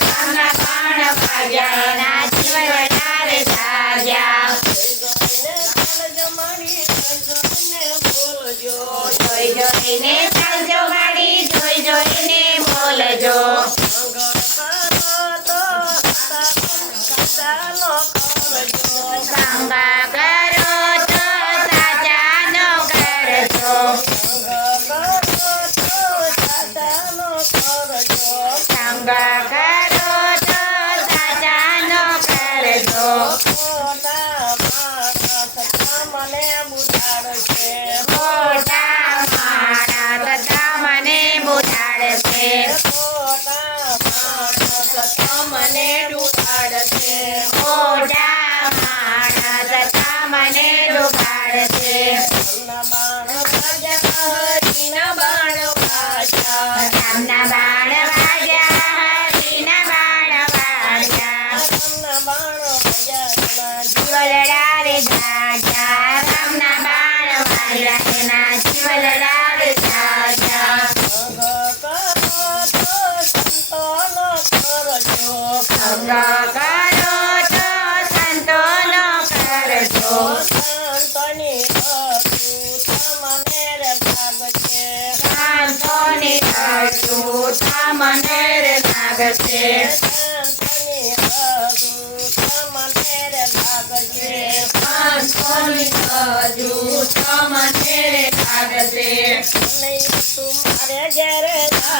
રામના બાણ વાગ્યા એના જીવનના રે જાગ્યા જોઈ જોઈને ચાલજો માડી જોઈ જોઈને બોલજો સંગા કરો તો સાચાનો કરજો સંગા કરો તો સાચાનો કરજો ખોટા માણસ તમને બુધાડશે મને ડૂબાડશે ખોટા માણસ તમને ડૂબાડશે બાણ વાગ્યા હરીના બાણ વાગ્યા રામના બાણ વાગ્યા હરીના બાણ વાગ્યા રામના બાણ વાગ્યા જીવલડા રે જાગ્યા રામના બાણ વાગ્યા એના જીવલડા રે જાગ્યા ભંગ કરો તો સંતોનો કરજો સંતોની અજૂ તમને રે લાગશે સંતોની અજૂ તમને રે લાગશે તમારે ઘેરે